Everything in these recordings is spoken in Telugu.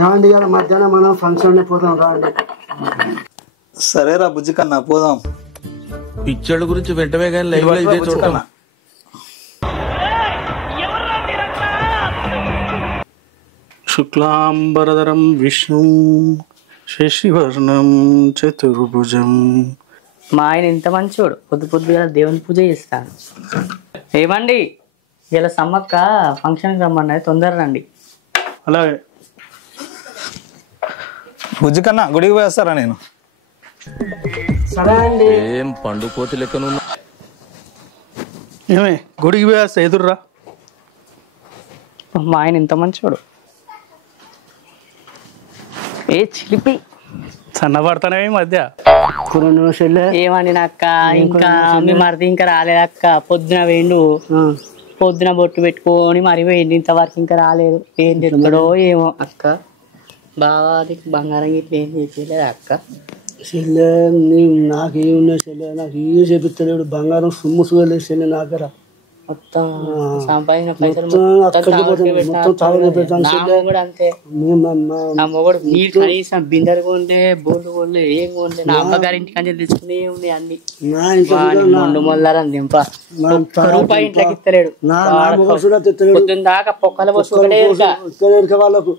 ఏమండి ఇవాళ మధ్యాహ్నం మనం ఫంక్షన్ పోతాం రాండి. సరేరా బుజ్జి కన్నా పోదాం. పిచ్చోళ్ళ గురించి వెంటనే కానీ లైవ్ లో ఇదే చూడకన్నా. శుక్లాంబరధరం విష్ణు శశివర్ణం చతుర్భుజం. మా ఆయన ఇంత మంచోడు, పొద్దు పొద్దుగా దేవుని పూజ చేస్తాను. ఏమండి ఇలా సమ్మక్క ఫంక్షన్కి రమ్మన్నది, తొందర రండి. అలాగే బుజ్జి కన్నా గుడికి పోయేస్తారా? నేను సరే అండి. ఏం పండు కోతి లెక్కను ఏమే గుడికి పోయేస్తా ఎదుర్రా. మా ఆయన ఇంత మంచోడు. ఏ చిలిపి సన్నపడతానే మధ్య ఏమండి అక్క, ఇంకా మీ మరిది ఇంకా రాలేదక్క. పొద్దున వేయండు, పొద్దున బొట్టు పెట్టుకొని మరి వేయండి, ఇంతవరకు ఇంకా రాలేదు. ఏం చెప్తాడో ఏమో అక్క. బావా అది బంగారం గిట్ల ఏం చెప్పలేదు అక్క. చెల్లె నాకు ఏమున్నా చెల్లె, నాకు ఏం చెప్తాడు. బంగారం సుమ్ము చూడలేదు చెల్లె నాకరా. మొత్తం సంపాదించిన పైసలు కూడా అంతే. నా మొగడు నీరు కనీసం బిందరు కొండే, బోర్డు కొండే, ఏం కొండే. నా అమ్మగారి ఇంటికి అని తెచ్చుకునే ఉన్నాయి అన్ని. మొండు మొల్లారని దింప రూపాయి ఇంట్లోకి ఇస్తలేడు. పొద్దున్న దాకా పొక్కల పోసుకుంటే వాళ్ళకు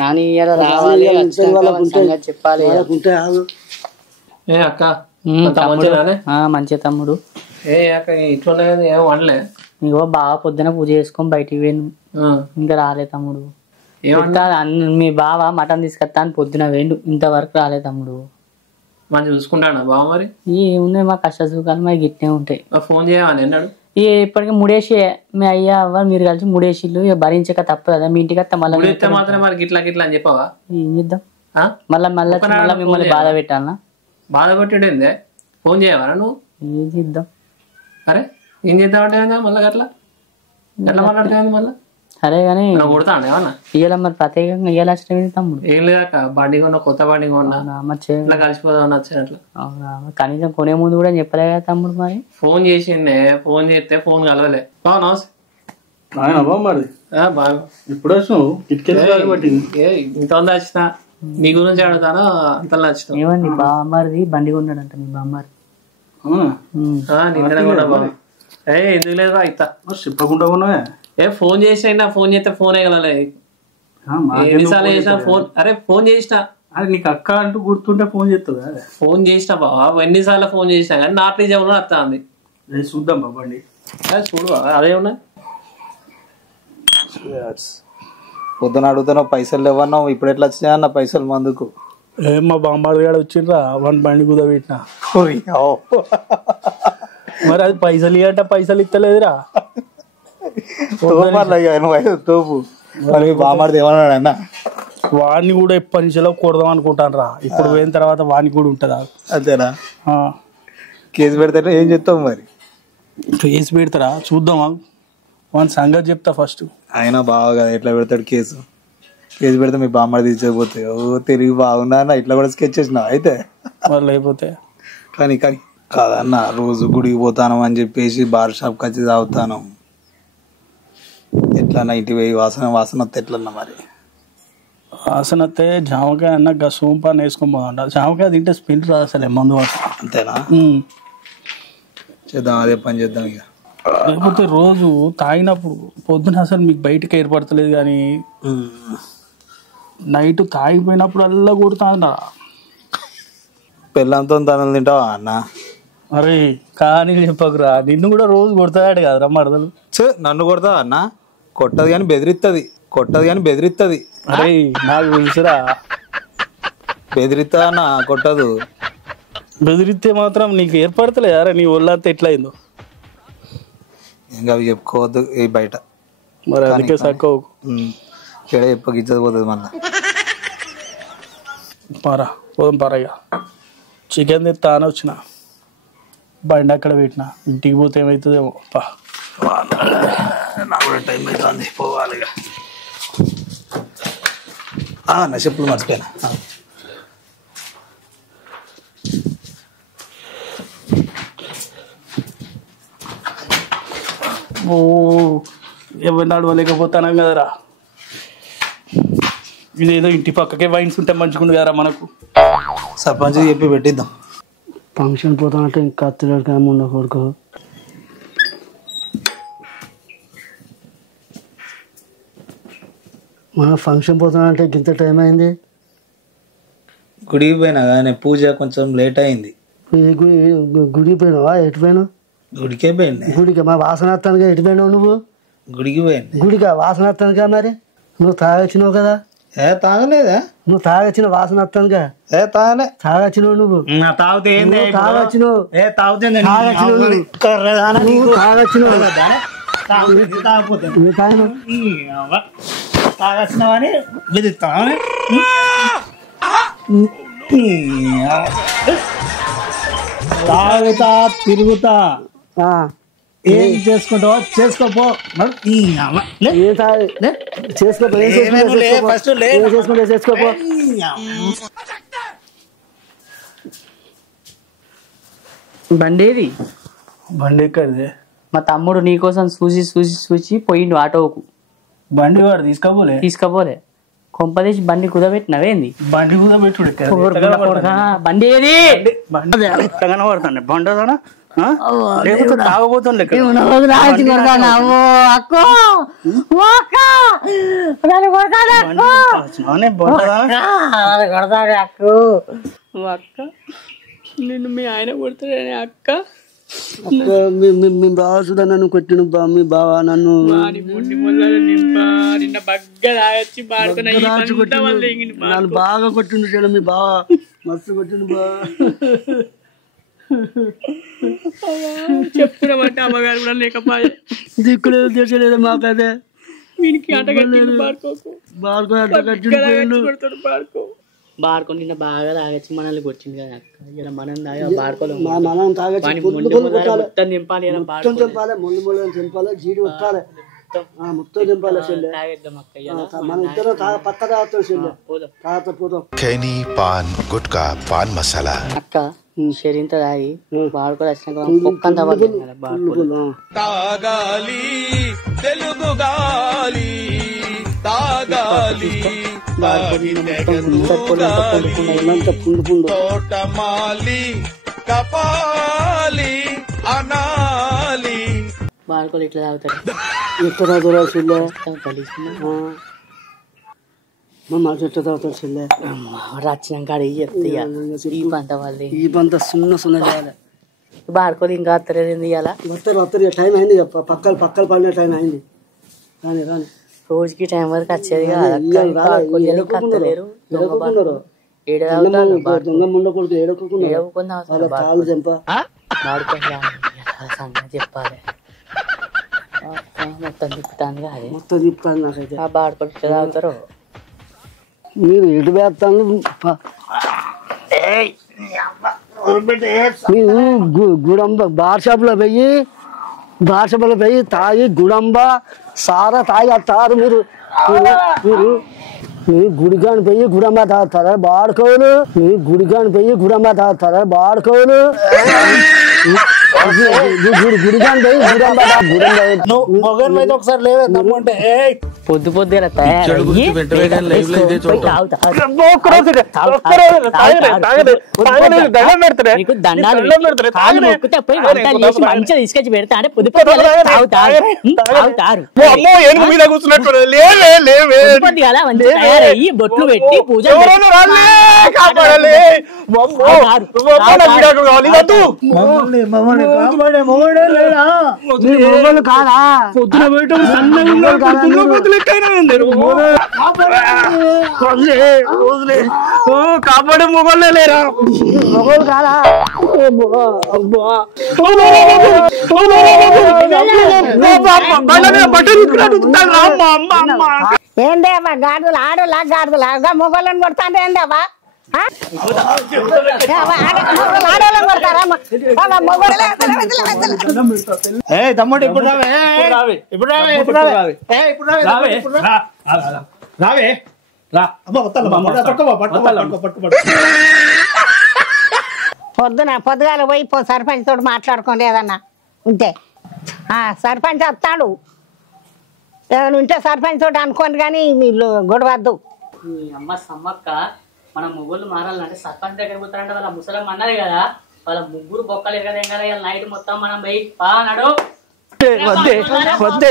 రాని రావాలి చెప్పాలి. ఏ అక్క మంచి తమ్ముడు. ఏ అక్క ఇట్లా ఏం వండలే. ఇగో బావ పొద్దున పూజ చేసుకొని బయటికి వేను, ఇంకా రాలే తమ్ముడు. మీ బావ మటన్ తీసుకొస్తా అని పొద్దున వేండు, ఇంతవరకు రాలే తమ్ముడు. మంచి చూసుకుంటాడా బావ? మరి ఏమున్నాయి మా కష్ట సుఖాలు మరి గిట్టే ఉంటాయి. ఫోన్ చేయమని అన్నాడు. ఇప్పటికీ ముడేసి మీ అయ్యా అవ్వ మీరు కలిసి ముడేసిళ్ళు, భరించక తప్పదు కదా. మీ ఇంటికి వస్తా మళ్ళీ మాత్రం మరి గిట్లా గిట్లా అని చెప్పవా? ఏం చేద్దాం మళ్ళా మళ్ళీ మిమ్మల్ని బాధ పెట్టాలనా? బాధ పెట్టేందే ఫోన్ చేయవరా నువ్వు? ఏం చేద్దాం? అరే ఏం చేద్దామంటే మళ్ళీ అట్లా ఎట్లా మాట్లాడుతుంది మళ్ళీ? సరే కానీ కొడతా ఏమన్నా ఇవాళ మరి ప్రత్యేకంగా ఇవాళ వచ్చిన తమ్ముడు? ఏం లేదక్క, బండి కొన్నా, కొత్త బండి కొన్నా, ఇట్లా కలిసిపోదామని వచ్చినట్లు. కనీసం కొనే ముందు కూడా చెప్పలే కదా తమ్ముడు. మరి ఫోన్ చేసిండే, ఫోన్ చేస్తే ఫోన్ కలవలే. మరి ఇప్పుడు ఇంత వంద వచ్చిన మీ గురించి అడుగుతాను, అంతలా వచ్చిన. ఏమండి బామ్మది బండి కొన్నాడంట మీ బామ్మారి? నిన్న కూడా బాబు ఎందుకు లేదు బా ఇస్తా చెప్పకుండా ఉన్నావే. ఏ ఫోన్ చేసి అయినా ఫోన్ చేస్తే ఫోనే కలలే. ఎన్నిసార్లు చేసినా ఫోన్. అరే ఫోన్ చేసిన నీకు అక్క అంటూ గుర్తుంటే ఫోన్ చేస్తుందా? ఫోన్ చేసిన బాబా, ఎన్నిసార్లు ఫోన్ చేసినా కానీ నాట్ రీచ్ అవ్వడం వస్తా ఉంది. చూద్దాం బాబండి, చూడు అదే ఉన్నా. పొద్దున అడుగుతున్నావు పైసలు లేవన్నావు, ఇప్పుడు ఎట్లా వచ్చినా అన్న పైసలు మందుకు? ఏం మా బామ్మారి గారు వచ్చిండ్రా, వన్ బండి కుదా పెట్టినా. మరి అది పైసలు ఇవ్వట పైసలు ఇస్తలేదురా. తోపు మరి బామ్మారిది ఏమన్నాడు అన్న? వాడిని కూడా ఎప్పటి నుంచో కొడదాం అనుకుంటాను రా. ఇప్పుడు పోయిన తర్వాత వాడిని కూడా ఉంటుందా? అంతేనా? కేసు పెడతారా? ఏం చెప్తావు మరి? కేసు పెడతారా చూద్దామా, వాని సంగతి చెప్తా ఫస్ట్. ఆయన బాగా ఎట్లా పెడతాడు కేసు? కేసు పెడితే మీ బామ్మారి తీసేపోతాయి. ఓ తిరిగి బాగున్నా ఇట్లా కూడా స్కెచ్ చేసినా అయితే మరి లేకపోతే. కానీ కానీ కాదన్న, రోజు గుడికి పోతాను అని చెప్పేసి బార్ షాప్కి వచ్చి తాగుతాను. ఎట్లన్నా ఇంటి పోయి వాసన వస్తే ఎట్లన్నా మరి? వాసన వస్తే జామకాయ అన్న సోంపాన్ వేసుకొని పోదంట. జామకాయ తింటే స్మెల్ రాదు అసలే, మందు వాసన. అంతేనా? చేద్దాం, అదే పని చేద్దాం ఇక. లేకపోతే రోజు తాగినప్పుడు పొద్దున అసలు మీకు బయటకు ఏర్పడతలేదు, కానీ నైట్ తాగిపోయినప్పుడు అల్లా కొడుతుందా. పిల్లలతో తనలు తింటావా అన్న? అరే కానీ చెప్పకురా, నిన్ను కూడా రోజు కొడతాడు కదరా మరదలు. నన్ను కొడతావా అన్న? కొట్టదు కానీ బెదిరిస్తుంది. అరే నాకు తెలుసురా, బెదిరిస్తా అన్న, కొట్టదు. బెదిరిస్తే మాత్రం నీకు ఏర్పడతలేదు. అరే నీ ఒళ్ళంతా ఎట్లయిందో ఇంకా అవి చెప్పుకోవద్దు ఏ బయట. మరి అందుకే సక్కవు చెడ చెప్పక ఇచ్చది పోతుంది మళ్ళీ. పారా పోదాం పారయ్యా. చికెన్ తెస్తా అని వచ్చిన, బండి అక్కడ పెట్టిన, ఇంటికి పోతే ఏమవుతుందేమో. నాకు కూడా టైం అవుతుంది, పోవాలి. నా చెప్పులు మర్చిపోయినా. ఓ ఎవరు నడవలేకపోతాను కదరా. ఇదేదో ఇంటి పక్కకే వైన్స్ ఉంటే మంచిగుండు కదరా మనకు. సర్పంచ్ చెప్పి పెట్టిద్దాం. ఫంక్షన్ పోతానంటే ఇంకా అత్తగారు కానీ ఉండ కొడుకు. మన ఫంక్షన్ పోతానంటే ఇంత టైం అయింది. గుడికి పోయినా కానీ పూజ కొంచెం లేట్ అయింది. గుడికి పోయినావా? ఎటు పోయినావు? గుడికే పోయింది. గుడికి మా వాసన వస్తానుగా. ఎటు పోయినావు నువ్వు? గుడికి పోయింది. గుడికా వాసన వస్తానుగా. మరి నువ్వు తాగొచ్చినావు కదా. తాగలేదా? నువ్వు తాగొచ్చిన వాసన వస్తానుగా. తాగలే. తాగొచ్చినావు నువ్వు. తాగితే తాగొచ్చినావు. తాగొచ్చినావని బెదిరిస్తావా? తాగుతా తిరుగుతా ఏం చేసుకుంటావో చేసుకోపో. చేసుకోపో. బండేది బండి ఎక్కడిదే? మా తమ్ముడు నీకోసం చూసి పోయిండు ఆటోకు. బండి వాడు తీసుకపోలే కొంపదేసి బండి కుదబెట్టినవేంది? బండి కూడా పెట్టుడు బండి ఏది? పడతాను బండదానా లేకపోతే తాగబోతుంది. అక్క నిన్ను మీ ఆయన కొడతాడని అక్క. మీ బావ చూడ నన్ను కొట్టిన మీ బావ నన్ను నిన్న బగ్గ తాగొచ్చి నన్ను బాగా కొట్టిండు చూడ మీ బావ. మస్తు కొట్టిండు బావ. చెప్పుకున్నామంటే అమ్మగారు కూడా లేకపోయే దిక్కులేదు తెచ్చలేదు మాకదే. వీనికి అటగట్టిండు బార్కో నిన్న బాగా తాగొచ్చి మనల్ని కొట్టింది కదా అక్క. ఇలా మనం తాగా బార్కోలో మొత్తం దింపాలి. చింపాలి జీడి కొట్టాలి మొత్తం దింపాలి. మన ఇద్దరు పక్క తాగుతాం పోతాం. Khaini pan gutka pan masala. అక్క షెరింత తాగి బార్కోలు వచ్చినాక పొక్కంత తాగాలి తెలుగు గాలి తాగాలి తోటమాలి కపాలి అనాలి. బార్కోలు ఇట్లా తాగుతారు. ఎక్కడ తాగుతారా చెల్లె? మా చెట్టు తాగుతారు చెల్లె. వచ్చినాక అడిగి చెప్తా ఈ పంత వాళ్ళు ఈ పంత సున్న చేయాలి. బార్కోలు ఇంకా వస్తలేదు ఇవాళ. వస్తారు టైం అయింది. పక్కల పడిన టైం అయింది. కానీ రోజుకి టైం వరకు వచ్చేది చెప్పాలి. మొత్తం తిప్పుతాను కాదు. మొత్తం తిప్పుతాను నాకైతే. ఆ బాడుకోలు తాగుతారు. మీరు ఎటు వేస్తాను? గుడంబ బార్ షాప్లో పోయి తాగి గుడంబ సారా తాగి వస్తారు. మీరు గుడిగాని పోయి గుడంబ తాగుతారా బాడుకోలు? గుడిగాని పోయి గుడంబ తాగుతారా బాడుకోలు? ఒకసారి లేదంటే పొద్దు పొద్దున మంచిగా తీసుకొచ్చి పెడతా అంటే పొద్దు తయారయ్యి బొట్లు పెట్టి పూజ కాదా? పొద్దున కాపాడే మొగోళ్ళే లేరా? మొగోళ్ళు కాదా? ఏందేవా గాడుదలు ఆడోళ్ళ మొగోళ్ళని కొడతాంటే ఏందేవా? తమ్ముడు ఇప్పుడు రావే పొద్దుగాల పోయి సర్పంచ్ తోటి మాట్లాడుకోండి ఏదన్నా ఉంటే. సర్పంచ్ వస్తాడు. ఏమైనా ఉంటే సర్పంచ్ తోటి అనుకోండి కానీ మీరు గొడవద్దు. అమ్మ సమ్మక్క మన మొగ్గులు మారాలంటే సర్పంచ్ దగ్గర పోతారంటే వాళ్ళ ముసలం అన్నది కదా, వాళ్ళ ముగ్గురు బొక్కలు ఎగదేం కదా, ఇలా నైట్ మొత్తం మనం పోయి నడు వద్దే వద్దే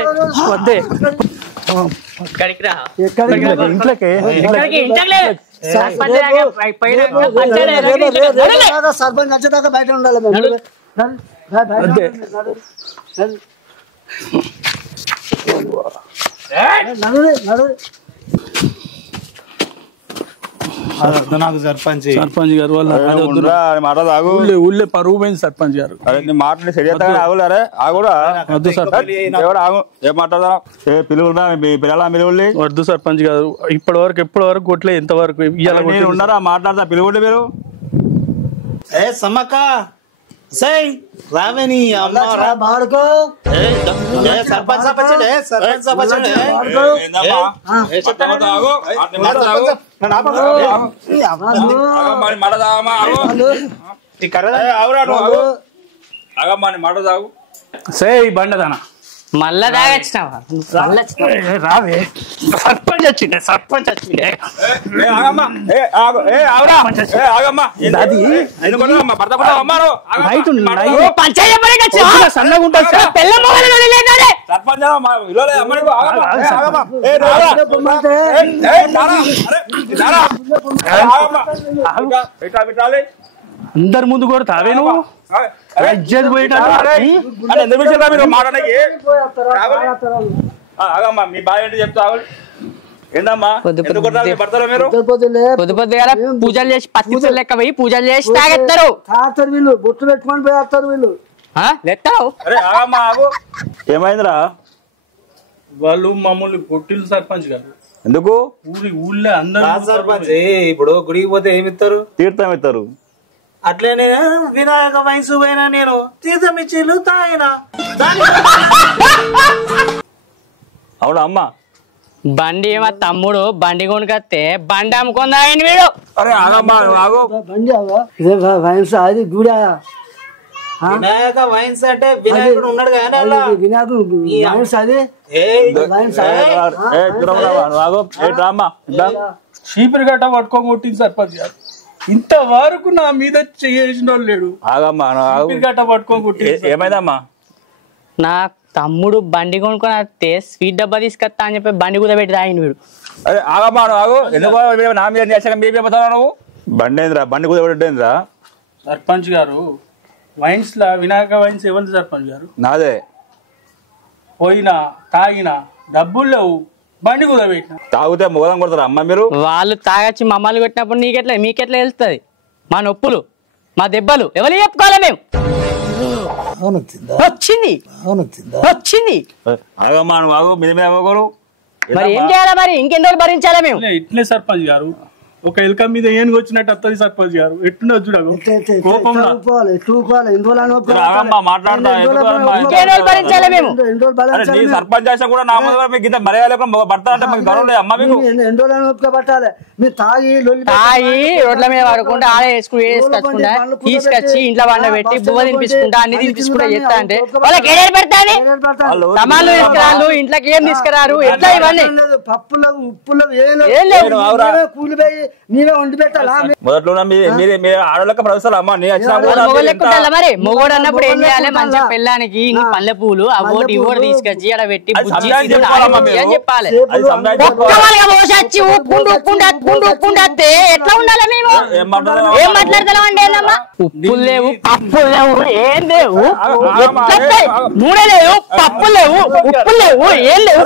వద్దే ఇక్కడికి రా, ఇంట్లోకి సర్పంచ్ వచ్చేదాకా బయట ఉండాలి. నాకు సర్పంచ్ గారు వాళ్ళ ఊళ్ళో పరువు పోయింది సర్పంచ్ గారు. మాట్లాడి వద్దు సర్పంచ్ వద్దు సర్పంచ్ గారు, ఇప్పటి వరకు కొట్లే ఎంతవరకు ఉన్నారా మాట్లాడతా పిలువుండి మీరు. సమ్మక్క సై రావేని బాడుకో సర్పంచ్ మాట తాగు సై బండదానా మళ్ళా తాగొచ్చినావా? రావే సర్పంచ్ వచ్చిండే సన్నగా ఉంటుంది అందరి ముందు కూడా తావే నువ్వు మీ బాగా ఏంటి చెప్తా ఏందమ్మా పొద్దు పొద్దుగా పూజలు చేసి పత్తి లెక్క పోయి పూజలు చేసి తాగెత్తారు. వీళ్ళు బొట్టు పెట్టుకొని పోయేస్తారు వీళ్ళు. అరే ఆగమ్మా ఆగు, ఏమైందిరా? వాళ్ళు మమ్మల్ని కొట్టిల్లు సర్పంచ్ గారు. ఎందుకు? ఊళ్ళో అందరూ సర్పంచ్ ఇప్పుడు గుడికి పోతే ఏమి ఇస్తారు? తీర్థం ఇస్తారు. అట్లనే వినాయక వయసు పోయినా నేను తీర్థం ఇచ్చిళ్ళు తాగినా. అవునా అమ్మా? బండి మా తమ్ముడు బండి కొనుకొస్తే బండి అమ్ముకొని తాగండి వీడు. అరే ఆగమ్మా ఆగు, బండి వయసు అది గుడి. వినాయక వైన్స్ అంటే వినాయకుడు ఉన్నాడు కదా, వినాయకుడు వయసు అది చీపురు గట్ట పట్టుకొని కొట్టింది సర్పంచ్ గారు. ఇంతవరకు నా మీద చేసిన వాళ్ళు లేడు. చీపురు గట్ట పట్టుకొని కొట్టింది. ఏమైందమ్మా? నా తమ్ముడు బండి కొనుక్కొని వస్తే స్వీట్ డబ్బా తీసుకొస్తా అని చెప్పి బండి కూడా పెట్టి తాగిండు వీడు. అరే ఆగమ్మా ఆగు, ఎందుకు నా మీద నువ్వు? బండి ఏందిరా? బండి కూడా పెట్టేందిరా? సర్పంచ్ గారు వైన్స్ లా వినాయక వైన్స్ ఎవరిది సర్పంచ్ గారు? నాదే. పోయినా తాగినా డబ్బులు లేవు, బండి కూడా పెట్టినా. తాగితే మోదం కొడతారా అమ్మ మీరు? వాళ్ళు తాగొచ్చి మమ్మల్ని కొట్టినప్పుడు మీకెట్లా వెళ్తుంది? మా నొప్పులు మా దెబ్బలు ఎవరు చెప్పుకోవాలి? మేము వచ్చింది ఆగమ్మా నువ్వు ఆగు, మీద మీద అవ్వకూడదు. మరి ఏం చేయాలా? మరి ఇంకెన్ని రోజులు భరించాలా మేము? ఇట్లే సర్పంచ్ గారు ఒక ఎలుక మీద ఏనుగు వచ్చినట్టు వస్తుంది సర్పంచ్ గారు. ఎట్టున్నా చూడకు కోపంలో భరించాలి మేము. సర్పంచ్ చేసినా కూడా నా ముందు మర్యాద భర్త అంటే గౌరవం లేదు అమ్మ మీకు. తాగి రోడ్ల మీద పడకుండా ఆడ వేసుకొచ్చుకుంటా తీసుకొచ్చి ఇంట్లో వండ పెట్టి బువ్వ తినిపించుకుంటా అన్ని తినిపించుకుంటా చేస్తా అంటే వాళ్ళకి ఏడేది పెడతాను. సమాన్లు తీసుకురాళ్ళు, ఇంట్లోకి ఏం తీసుకురారు, ఎట్లా ఇవన్నీ ఏం లేవు. మొదట్లో ఆడోళ్ళకి ప్రవేశాలు అమ్మ మొగలెక్కుంటా. మరి మొగోడు అన్నప్పుడు ఏం చేయాలి? మంచిగా పెళ్ళానికి పల్లె పూలు అవోటి ఇవోటి తీసుకొచ్చి ఆడ పెట్టి అని చెప్పాలి. ఎట్లా ఉండాలి? మేము ఏం మాట్లాడతాం అండి? ఏందమ్మా ఉప్పులు లేవు, పప్పులు లేవు, ఏం లేవు, నూనె లేవు, పప్పులు లేవు, ఉప్పులు లేవు, ఏం లేవు.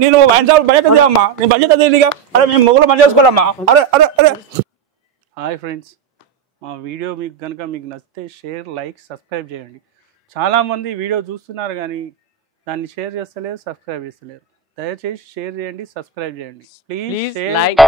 నేను అమ్మా నేను బండి అరే మేము మొగ్గులు పని చేసుకోవాలమ్మా. అరే అరే అరే. హాయ్ ఫ్రెండ్స్, మా వీడియో మీకు కనుక మీకు నచ్చితే షేర్, లైక్, సబ్స్క్రైబ్ చేయండి. చాలామంది వీడియో చూస్తున్నారు కానీ దాన్ని షేర్ చేస్తలేరు, సబ్స్క్రైబ్ చేస్తలేరు. దయచేసి షేర్ చేయండి, సబ్స్క్రైబ్ చేయండి ప్లీజ్. లైక్